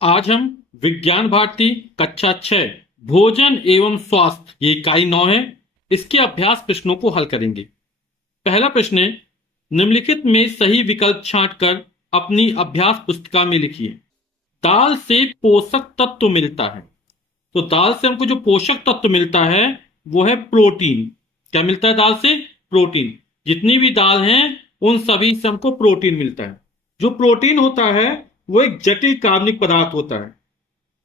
आज हम विज्ञान भारती कक्षा 6 भोजन एवं स्वास्थ्य ये इकाई 9 है। इसके अभ्यास प्रश्नों को हल करेंगे। पहला प्रश्न है, निम्नलिखित में सही विकल्प छांटकर अपनी अभ्यास पुस्तिका में लिखिए। दाल से पोषक तत्व मिलता है। तो दाल से हमको जो पोषक तत्व मिलता है वो है प्रोटीन। क्या मिलता है दाल से? प्रोटीन। जितनी भी दाल हैं उन सभी से हमको प्रोटीन मिलता है। जो प्रोटीन होता है वो एक जटिल कार्बनिक पदार्थ होता है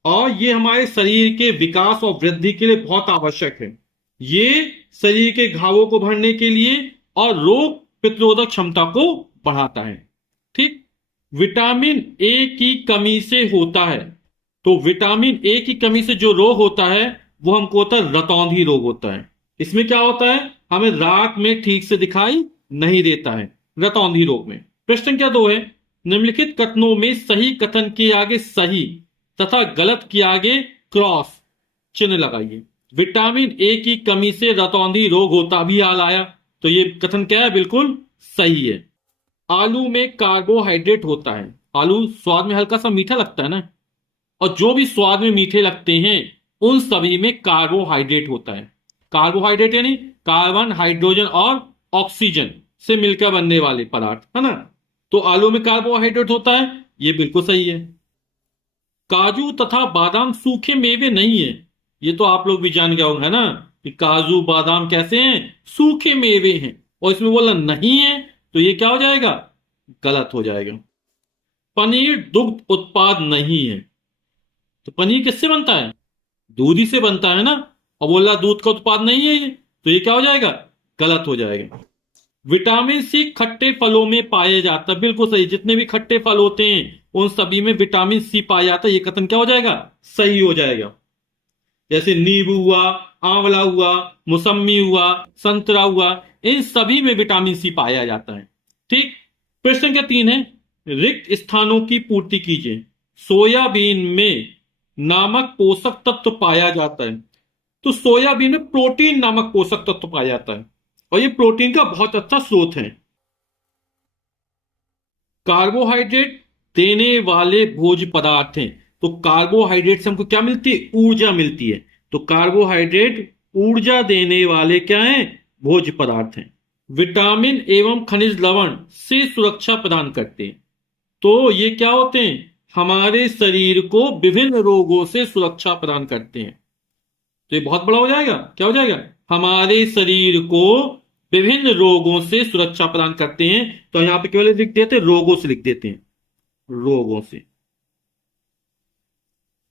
और ये हमारे शरीर के विकास और वृद्धि के लिए बहुत आवश्यक है। ये शरीर के घावों को भरने के लिए और रोग प्रतिरोधक क्षमता को बढ़ाता है। ठीक। विटामिन ए की कमी से होता है। तो विटामिन ए की कमी से जो रोग होता है वो हमको होता है रतौंधी रोग होता है। इसमें क्या होता है, हमें रात में ठीक से दिखाई नहीं देता है रतौंधी रोग में। प्रश्न क्या 2 है, निम्नलिखित कथनों में सही कथन के आगे सही तथा गलत के आगे क्रॉस चिन्ह लगाइए। विटामिन ए की कमी से रतौंधी रोग होता भी हाल आया। तो ये कथन क्या है? बिल्कुल सही है। आलू में कार्बोहाइड्रेट होता है। आलू स्वाद में हल्का सा मीठा लगता है ना, और जो भी स्वाद में मीठे लगते हैं उन सभी में कार्बोहाइड्रेट होता है। कार्बोहाइड्रेट यानी कार्बन, हाइड्रोजन और ऑक्सीजन से मिलकर बनने वाले पदार्थ, है ना। तो आलू में कार्बोहाइड्रेट होता है, ये बिल्कुल सही है। काजू तथा बादाम सूखे मेवे नहीं है। ये तो आप लोग भी जान गए होंगे ना कि काजू बादाम कैसे हैं? सूखे मेवे हैं। और इसमें बोला नहीं है तो ये क्या हो जाएगा? गलत हो जाएगा। पनीर दुग्ध उत्पाद नहीं है। तो पनीर किससे बनता है? दूध ही से बनता है ना। और बोला दूध का उत्पाद नहीं है ये, तो ये क्या हो जाएगा? गलत हो जाएगा। विटामिन सी खट्टे फलों में पाया जाता है। बिल्कुल सही। जितने भी खट्टे फल होते हैं उन सभी में विटामिन सी पाया जाता है। ये कथन क्या हो जाएगा? सही हो जाएगा। जैसे नींबू हुआ, आंवला हुआ, मौसम्मी हुआ, संतरा हुआ, इन सभी में विटामिन सी पाया जाता है। ठीक। प्रश्न क्या 3 है, रिक्त स्थानों की पूर्ति कीजिए। सोयाबीन में नामक पोषक तत्व पाया जाता है। तो सोयाबीन में प्रोटीन नामक पोषक तत्व पाया जाता है और ये प्रोटीन का बहुत अच्छा स्रोत है। कार्बोहाइड्रेट देने वाले भोज्य पदार्थ हैं। तो कार्बोहाइड्रेट से हमको क्या मिलती है? ऊर्जा मिलती है। तो कार्बोहाइड्रेट ऊर्जा देने वाले क्या हैं? भोज्य पदार्थ हैं। विटामिन एवं खनिज लवण से सुरक्षा प्रदान करते हैं। तो ये क्या होते हैं? हमारे शरीर को विभिन्न रोगों से सुरक्षा प्रदान करते हैं। तो ये बहुत बड़ा हो जाएगा। क्या हो जाएगा? हमारे शरीर को विभिन्न रोगों से सुरक्षा प्रदान करते हैं। तो यहां पे केवल लिख देते हैं, रोगों से लिख देते हैं, रोगों से।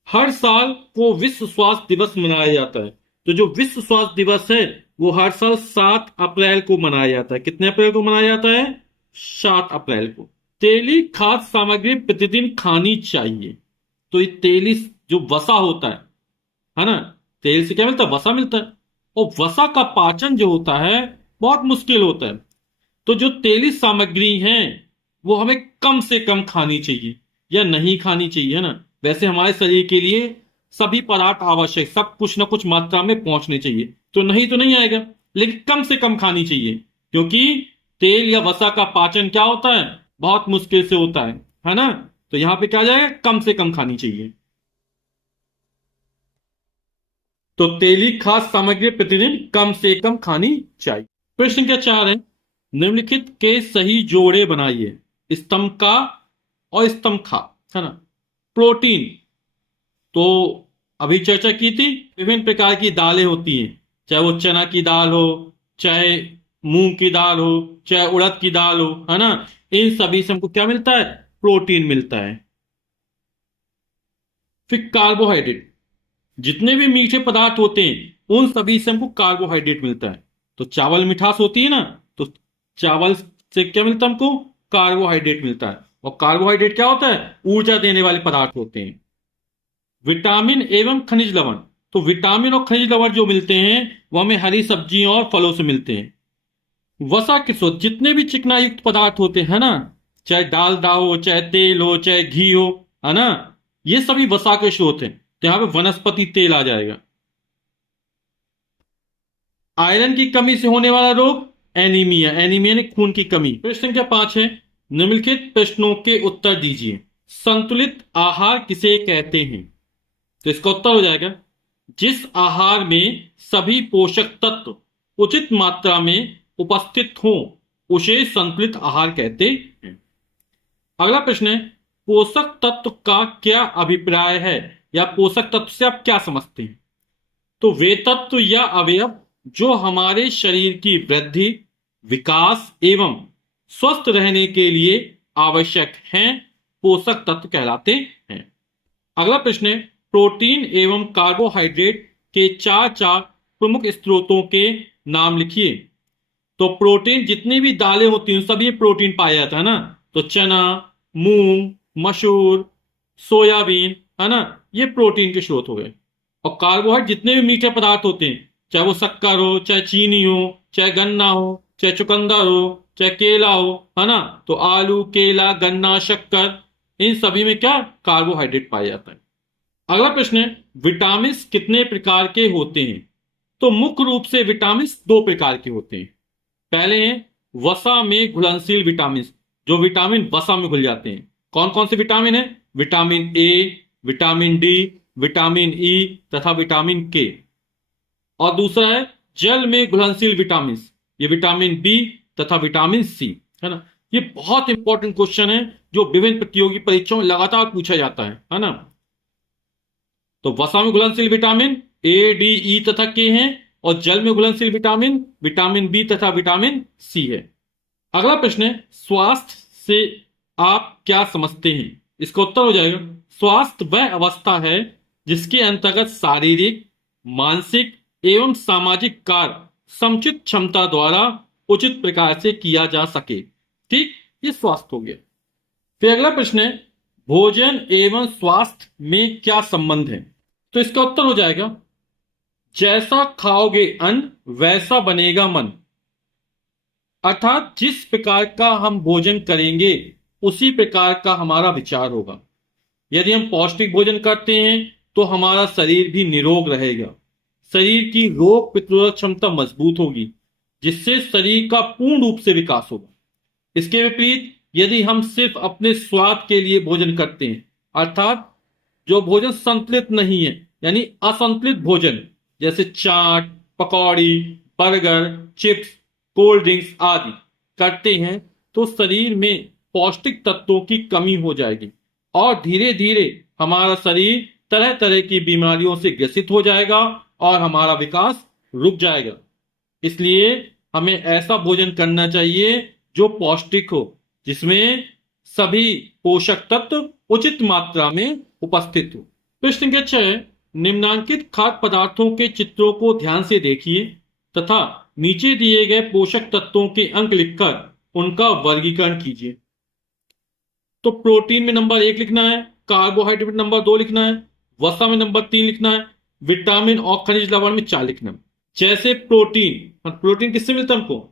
हर साल को विश्व स्वास्थ्य दिवस मनाया जाता है। तो जो विश्व स्वास्थ्य दिवस है वो हर साल 7 अप्रैल को मनाया जाता है। कितने अप्रैल को मनाया जाता है? 7 अप्रैल को। तेली खाद्य सामग्री प्रतिदिन खानी चाहिए। तो ये तेली जो वसा होता है ना, तेल से क्या मिलता है? वसा मिलता है। और वसा का पाचन जो होता है बहुत मुश्किल होता है। तो जो तेली सामग्री है वो हमें कम से कम खानी चाहिए या नहीं खानी चाहिए, है ना। वैसे हमारे शरीर के लिए सभी पदार्थ आवश्यक, सब कुछ ना कुछ मात्रा में पहुंचने चाहिए। तो नहीं तो नहीं आएगा, लेकिन कम से कम खानी चाहिए, क्योंकि तेल या वसा का पाचन क्या होता है? बहुत मुश्किल से होता है ना। तो यहां पे क्या आ जाएगा? कम से कम खानी चाहिए। तो तेली खाद्य सामग्री प्रतिदिन कम से कम खानी चाहिए। प्रश्न क्या 4 है, निम्नलिखित के सही जोड़े बनाइए। स्तंभ का और स्तंभ खा, है ना। प्रोटीन तो अभी चर्चा की थी, विभिन्न प्रकार की दालें होती हैं, चाहे वो चना की दाल हो, चाहे मूंग की दाल हो, चाहे उड़द की दाल हो, है ना। इन सभी से हमको क्या मिलता है? प्रोटीन मिलता है। फिर कार्बोहाइड्रेट, जितने भी मीठे पदार्थ होते हैं उन सभी से हमको कार्बोहाइड्रेट मिलता है। तो चावल मिठास होती है ना, तो चावल से क्या मिलता है हमको? कार्बोहाइड्रेट मिलता है। और कार्बोहाइड्रेट क्या होता है? ऊर्जा देने वाले पदार्थ होते हैं। विटामिन एवं खनिज लवण, तो विटामिन और खनिज लवण जो मिलते हैं वो हमें हरी सब्जियों और फलों से मिलते हैं। वसा के स्रोत, जितने भी चिकना युक्त पदार्थ होते हैं ना, चाहे डालडा हो, चाहे तेल हो, चाहे घी हो, है ना, ये सभी वसा के स्रोत हैं। तो यहां पे वनस्पति तेल आ जाएगा। आयरन की कमी से होने वाला रोग एनीमिया। एनीमिया ने खून की कमी। प्रश्न संख्या 5 है, निम्नलिखित प्रश्नों के उत्तर दीजिए। संतुलित आहार किसे कहते हैं? तो इसका उत्तर हो जाएगा, जिस आहार में सभी पोषक तत्व उचित मात्रा में उपस्थित हों उसे संतुलित आहार कहते हैं। अगला प्रश्न है, पोषक तत्व का क्या अभिप्राय है, या पोषक तत्व से आप क्या समझते हैं? तो वे तत्व या अवयव जो हमारे शरीर की वृद्धि, विकास एवं स्वस्थ रहने के लिए आवश्यक हैं, पोषक तत्व कहलाते हैं। अगला प्रश्न है, प्रोटीन एवं कार्बोहाइड्रेट के चार चार प्रमुख स्रोतों के नाम लिखिए। तो प्रोटीन, जितनी भी दालें होती हैं सभी प्रोटीन पाया जाता है ना। तो चना, मूंग, मसूर, सोयाबीन, है ना, ये प्रोटीन के स्रोत हो गए। और कार्बोहाइड्रेट जितने भी मीठे पदार्थ होते हैं, चाहे वो शक्कर हो, चाहे चीनी हो, चाहे गन्ना हो, चाहे चुकंदर हो, चाहे केला हो, है ना, तो आलू, केला, गन्ना, शक्कर, इन सभी में क्या कार्बोहाइड्रेट पाया जाता है। अगला प्रश्न है, विटामिन कितने प्रकार के होते हैं? तो मुख्य रूप से विटामिन दो प्रकार के होते हैं। पहले हैं वसा में घुलनशील विटामिन, जो विटामिन वसा में घुल जाते हैं। कौन कौन से विटामिन है? Vitamin A, vitamin D, vitamin E तथा विटामिन के। और दूसरा है जल में घुलनशील विटामिन, ये विटामिन बी तथा विटामिन सी, है ना। ये बहुत इंपॉर्टेंट क्वेश्चन है जो विभिन्न प्रतियोगी परीक्षाओं में लगातार पूछा जाता है ना। तो वसा में घुलनशील विटामिन ए, डी, ई तथा के हैं, और जल में घुलनशील विटामिन विटामिन बी तथा विटामिन सी है। अगला प्रश्न है, स्वास्थ्य से आप क्या समझते हैं? इसका उत्तर हो जाएगा, स्वास्थ्य वह अवस्था है जिसके अंतर्गत शारीरिक, मानसिक एवं सामाजिक कार्य समुचित क्षमता द्वारा उचित प्रकार से किया जा सके। ठीक, ये स्वास्थ्य हो गया। फिर अगला प्रश्न है, भोजन एवं स्वास्थ्य में क्या संबंध है? तो इसका उत्तर हो जाएगा, जैसा खाओगे अन्न वैसा बनेगा मन। अर्थात जिस प्रकार का हम भोजन करेंगे उसी प्रकार का हमारा विचार होगा। यदि हम पौष्टिक भोजन करते हैं तो हमारा शरीर भी निरोग रहेगा, शरीर की रोग प्रतिरोधक क्षमता मजबूत होगी, जिससे शरीर का पूर्ण रूप से विकास होगा। इसके विपरीत यदि हम सिर्फ अपने स्वाद के लिए भोजन करते हैं, अर्थात जो भोजन संतुलित नहीं है, यानी असंतुलित भोजन, जैसे चाट, पकौड़ी, बर्गर, चिप्स, कोल्ड ड्रिंक्स आदि करते हैं, तो शरीर में पौष्टिक तत्वों की कमी हो जाएगी और धीरे धीरे हमारा शरीर तरह तरह की बीमारियों से ग्रसित हो जाएगा और हमारा विकास रुक जाएगा। इसलिए हमें ऐसा भोजन करना चाहिए जो पौष्टिक हो, जिसमें सभी पोषक तत्व उचित मात्रा में उपस्थित हो। प्रश्न संख्या 6, निम्नांकित खाद्य पदार्थों के चित्रों को ध्यान से देखिए तथा नीचे दिए गए पोषक तत्वों के अंक लिखकर उनका वर्गीकरण कीजिए। तो प्रोटीन में नंबर 1 लिखना है, कार्बोहाइड्रेट में नंबर 2 लिखना है, वसा में नंबर 3 लिखना है, विटामिन और खनिज लवण में 4 लिखना है। जैसे प्रोटीन किससे मिलता है हमको?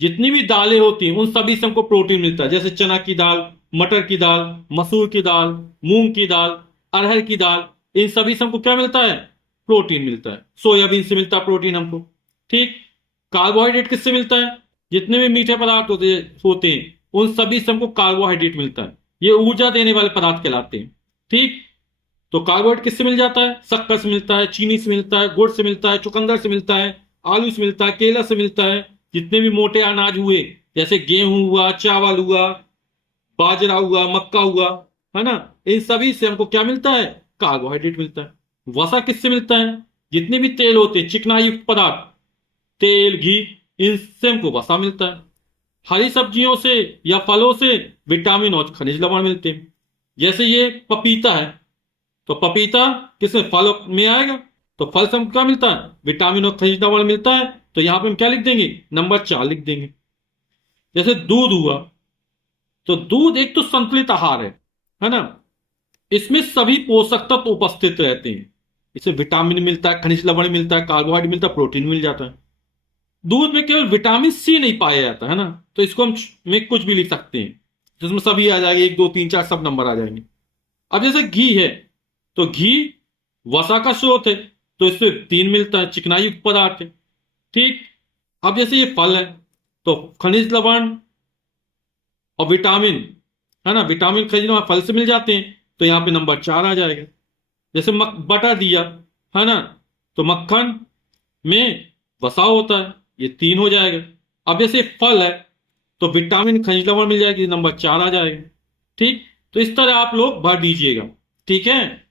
जितनी भी दालें होती हैं उन सभी से हमको प्रोटीन मिलता है। जैसे चना की दाल, मटर की दाल, मसूर की दाल, मूंग की दाल, अरहर की दाल, इन सभी से हमको क्या मिलता है? प्रोटीन मिलता है। सोयाबीन से मिलता है प्रोटीन हमको। ठीक, कार्बोहाइड्रेट किससे मिलता है? जितने भी मीठे पदार्थ होते हैं उन सभी से हमको कार्बोहाइड्रेट मिलता है। ये ऊर्जा देने वाले पदार्थ कहलाते हैं। ठीक, तो कार्बोहाइड्रेट किससे मिल जाता है? शक्कर से मिलता है, चीनी से मिलता है, गुड़ से मिलता है, चुकंदर से मिलता है, आलू से मिलता है, केला से मिलता है। जितने भी मोटे अनाज हुए, जैसे गेहूं हुआ, चावल हुआ, बाजरा हुआ, मक्का हुआ, है ना, इन सभी से हमको क्या मिलता है? कार्बोहाइड्रेट मिलता है। वसा किससे मिलता है? जितने भी तेल होते हैं, चिकनाई युक्त पदार्थ, तेल, घी, इनसे हमको वसा मिलता है। हरी सब्जियों से या फलों से विटामिन और खनिज लवण मिलते हैं। जैसे ये पपीता है, तो पपीता किसमें? फल में आएगा। तो फल से हमको क्या मिलता है? विटामिन और खनिज लवण मिलता है। तो यहां पे हम क्या लिख देंगे? नंबर 4 लिख देंगे। जैसे दूध हुआ, तो दूध एक तो संतुलित आहार है ना, इसमें सभी पोषक तत्व उपस्थित रहते हैं। इसमें विटामिन मिलता है, खनिज लवण मिलता है, कार्बोहाइड्रेट मिलता है, प्रोटीन मिल जाता है। दूध में केवल विटामिन सी नहीं पाया जाता है ना, तो इसको हम में कुछ भी लिख सकते हैं, जिसमें सभी आ जाएंगे, 1 2 3 4 सब नंबर आ जाएंगे। अब जैसे घी है, तो घी वसा का स्रोत है, तो इसमें 3 मिलता है, चिकनाई युक्त पदार्थ है। ठीक, अब जैसे ये फल है, तो खनिज लवण और विटामिन, है ना। विटामिन खनिज लवण फल से मिल जाते हैं, तो यहाँ पे नंबर 4 आ जाएगा। जैसे बटर दिया, है ना, तो मक्खन में वसा होता है, ये 3 हो जाएगा। अब जैसे फल है तो विटामिन खनिज लवण मिल जाएगी, नंबर 4 आ जाएगा। ठीक, तो इस तरह आप लोग भर दीजिएगा। ठीक है।